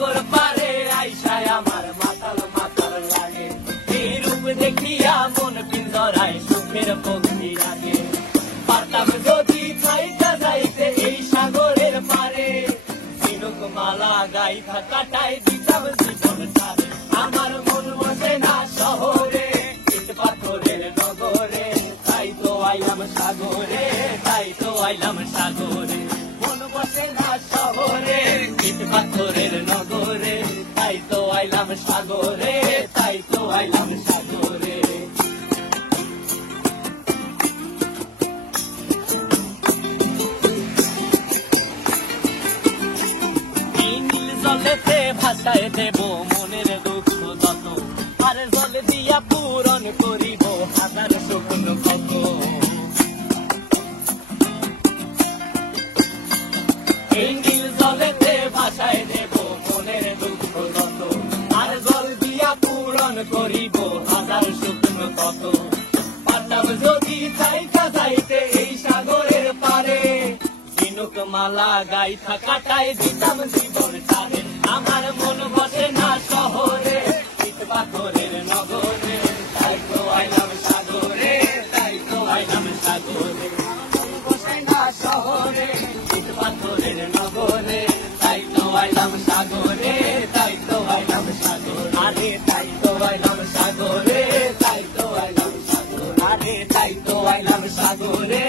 সাগর পারে আইসায় আমার মাতাল মাতাল লাগে। এই রূপ দেখিয়া মন পিঞ্জরায় সুখের পক্ষী লাগে। পারতাম যদি চাইতে যাইতে এই সাগরের পারে, ঝিনুক মালা গাইথা কাটাই দিতাম জীবন ছাড়ে। আমার মন বসে না শহরে, ইট পাথরের নগরে, তাই তো আইলাম সাগরে, তাই তো আইলাম সাগরে। মন বসে না শহরে, ইট পাথরের নগরে, তাই তো আইলাম সাগরে, তাই তো আইলাম সাগরে। জলেতে ভাসায় দেব মনের দুঃখ যত, আর জল দিয়া পূরণ করিব হাজার স্বপ্ন কত। এই নীল জলেতে ভাসায় দেব মনের দুঃখ যত, আর জল দিয়া পূরণ করিব হাজার স্বপ্ন কত। পারতাম যদি চাইতা যাইতে এই সাগরের পারে, ঝিনুক মালা গাইথা কাটাই দিতাম জীবন ছাড়ে। আমার মন বসে না শহরে, ইট পাথরের নগরে, তাই তো আইলাম সাগরে, তাই তো আইলাম সাগরে। মন বসে না শহরে, ইট পাথরের নগরে, তাই তো আইলাম সাগরে, তাই তো আইলাম সাগরে। আরে তাই তো আইলাম সাগরে, তাই তো আইলাম সাগরে। আরে তাই তো আইলাম সাগরে।